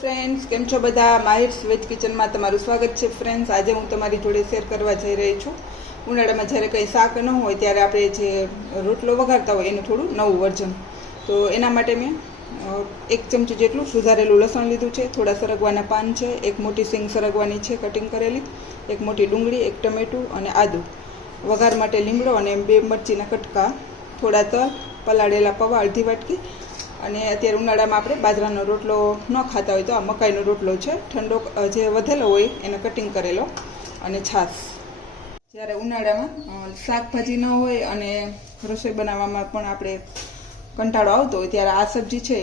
Friends, કેમ છો બધા? માહિર્સ વેજ કિચનમાં તમારું સ્વાગત છે. ફ્રેન્ડ્સ, આજે હું તમારી જોડે શેર કરવા જઈ રહી છું. ઉનાળામાં જ્યારે કંઈ શાક ન હોય ત્યારે આપણે જે રોટલો વઘારતા હોય એનું થોડું નવું વર્ઝન. તો એના માટે મેં 1 ચમચી જેટલું સુધારેલું લસણ લીધું છે, થોડા સરગવાના પાન છે, એક મોટી સિંગ સરગવાની છે કટિંગ કરેલી, એક મોટી ડુંગળી, એક ટમેટું અને આદું, વઘાર માટે લીમડો અને 2 મરચીના કટકા, થોડા તલ, પલાળેલા પૌવા અડધી વાટકી. અને અત્યારે ઉનાળામાં આપણે બાજરાનો રોટલો ન ખાતા હોય તો આ મકાઈનો રોટલો છે, ઠંડો જે વધેલો હોય એને કટિંગ કરેલો, અને છાશ. જ્યારે ઉનાળામાં શાકભાજી ન હોય અને રસોઈ બનાવવામાં પણ આપણે કંટાળો આવતો હોય ત્યારે આ સબ્જી છે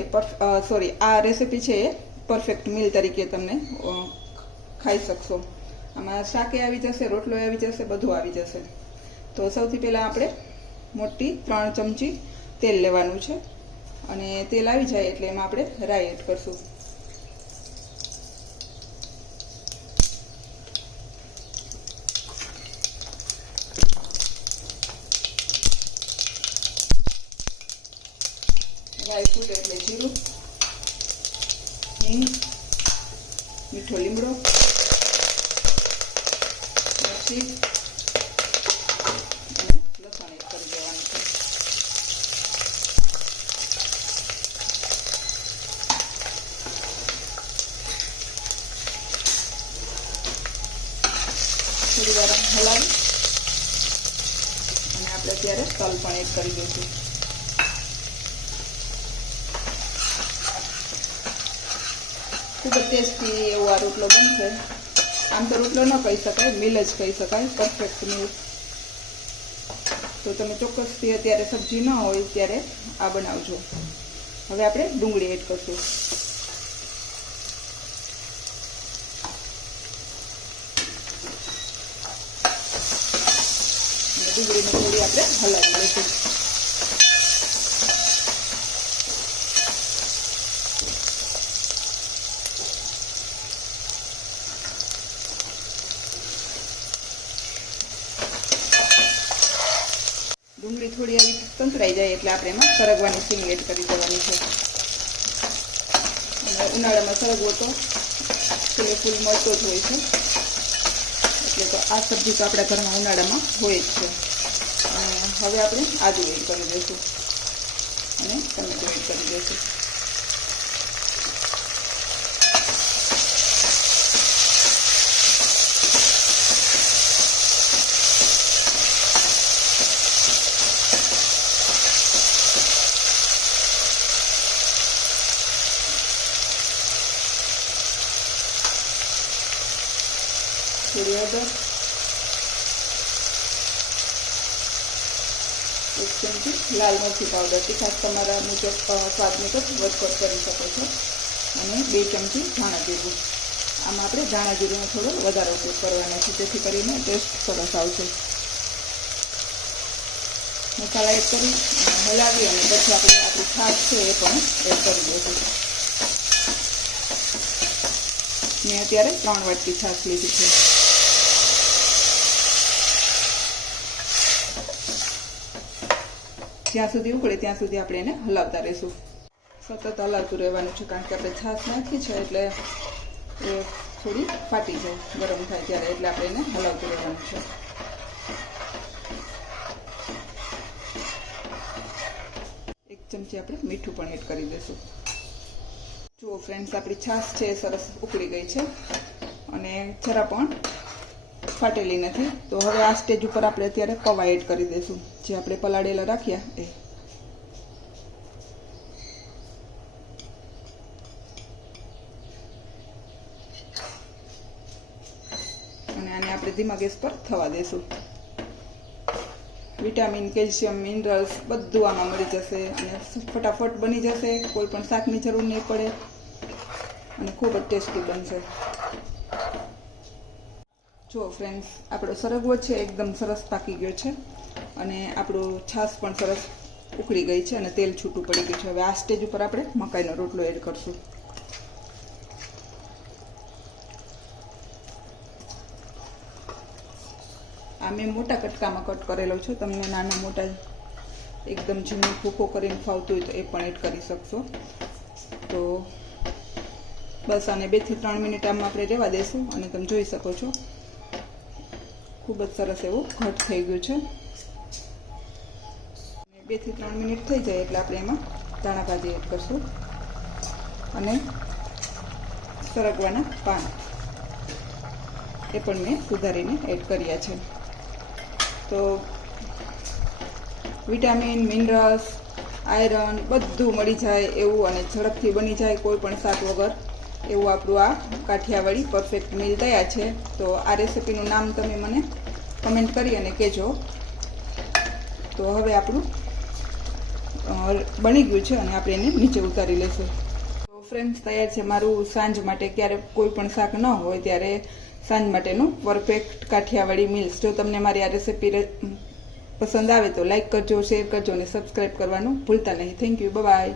આ રેસીપી છે એ પરફેક્ટ મીલ તરીકે તમને ખાઈ શકશો. આમાં શાકે આવી જશે, રોટલો આવી જશે, બધું આવી જશે. તો સૌથી પહેલાં આપણે મોટી 3 ચમચી તેલ લેવાનું છે, અને તેલ આવી જાય એટલે એમાં આપણે રાઈ એડ કરશું. રાઈ ફૂટે એટલે જીરું, હિંગ, મીઠો લીમડો, મરચી અને લસણ એડ કરી દેવાનું છે. થોડી વાર હલાવી અને આપણે અત્યારે તલ પણ એડ કરી દઈશું. ખૂબ જ ટેસ્ટી એવો આ રોટલો બનશે. આમ તો રોટલો ન કહી શકાય, મિલ જ કહી શકાય, પરફેક્ટ મિલ. તો તમે ચોક્કસથી અત્યારે સબ્જી ન હોય ત્યારે આ બનાવજો. હવે આપણે ડુંગળી એડ કરશું. ડુંગળીને થોડી આપણે હલાવી લઈશું. ડુંગળી થોડી આવી તંતરાઈ જાય એટલે આપણે એમાં સરગવાની સિંગ એડ કરી દેવાની છે. અને ઉનાળામાં સરગવો તો ફૂલ મળતો જ હોય છે, એટલે તો આ સબ્જી તો આપણા ઘરમાં ઉનાળામાં હોય જ છે. અને હવે આપણે આદું એડ કરી દઈશું અને ટમેટું એડ કરી દઈશું. થોડી હળદર, 1 ચમચી લાલ મરચી પાવડર, તીખાશ તમારા મુજબ સ્વાદ મુજબ વધઘટ કરી શકો છો, અને 2 ચમચી ધાણા જીરું. આમાં આપણે ધાણા જીરુંનો થોડો વધારે ઉપયોગ કરવાનો છે, જેથી કરીને ટેસ્ટ સરસ આવશે. મસાલા એડ કરી હલાવી અને પછી આપણે આપણી છાશ છે એ પણ એડ કરી દઈશું. મેં અત્યારે 3 વાટકી છાશ લીધી છે. જ્યાં સુધી ઉકળે ત્યાં સુધી આપણે એને હલાવતા રહીશું. સતત હલાવતું રહેવાનું છે, કારણ કે આપણે છાશ નાખી છે એટલે એ થોડી ફાટી જાય ગરમ થાય ત્યારે, એટલે આપણે એને હલાવતું રહેવાનું છે. એક ચમચી આપણે મીઠું પણ એડ કરી દઈશું. જુઓ ફ્રેન્ડ્સ, આપણી છાશ છે એ સરસ ઉકળી ગઈ છે અને જરા પણ ફાટેલી નથી. તો હવે આ સ્ટેજ ઉપર આપણે અત્યારે પૌવા એડ કરી દઈશું, જે આપણે પલાળેલા રાખ્યા એ. અને આને આપણે ધીમા ગેસ પર થવા દઈશું. વિટામિન, કેલ્શિયમ, મિનરલ્સ બધું આમાં મળી જશે અને ફટાફટ બની જશે. કોઈ પણ શાકની જરૂર નહીં પડે અને ખૂબ જ ટેસ્ટી બનશે. જો ફ્રેન્ડ્સ, આપણો સરગવો છે એકદમ સરસ પાકી ગયો છે અને આપણું છાશ પણ સરસ ઉકળી ગઈ છે અને તેલ છૂટું પડી ગયું છે. હવે આ સ્ટેજ ઉપર આપણે મકાઈનો રોટલો એડ કરશું. આ મેં મોટા કટકામાં કટ કરેલો છે. તમને નાના મોટા એકદમ ઝીણું ભૂકો કરીને ફાવતું હોય તો એ પણ એડ કરી શકશો. તો બસ આને 2 થી 3 મિનિટ આમાં આપણે રહેવા દઈશું અને તમે જોઈ શકો છો ખૂબ જ સરસ એવું ઘટ થઈ ગયું છે. 2 થી 3 મિનિટ થઈ જાય એટલે આપણે એમાં ધાણા ભાજી એડ કરશું અને સરગવાના પાન એ પણ મેં સુધારીને એડ કર્યા છે. તો વિટામિન, મિનરલ્સ, આયરન બધું મળી જાય એવું અને ઝડપથી બની જાય કોઈ પણ શાક વગર એવું આપણું આ કાઠિયાવાડી પરફેક્ટ મીલ તૈયાર છે. તો આ રેસીપીનું નામ તમે મને કમેન્ટ કરી અને કહેજો. તો હવે આપણું બની ગયું છે અને આપણે એને નીચે ઉતારી લઈશું. તો ફ્રેન્ડ્સ તૈયાર છે મારું સાંજ માટે, ક્યારેક કોઈ પણ શાક ન હોય ત્યારે સાંજ માટેનું પરફેક્ટ કાઠિયાવાડી મીલ્સ. જો તમને મારી આ રેસીપી પસંદ આવે તો લાઈક કરજો, શેર કરજો અને સબસ્ક્રાઈબ કરવાનું ભૂલતા નહીં. Thank you, by.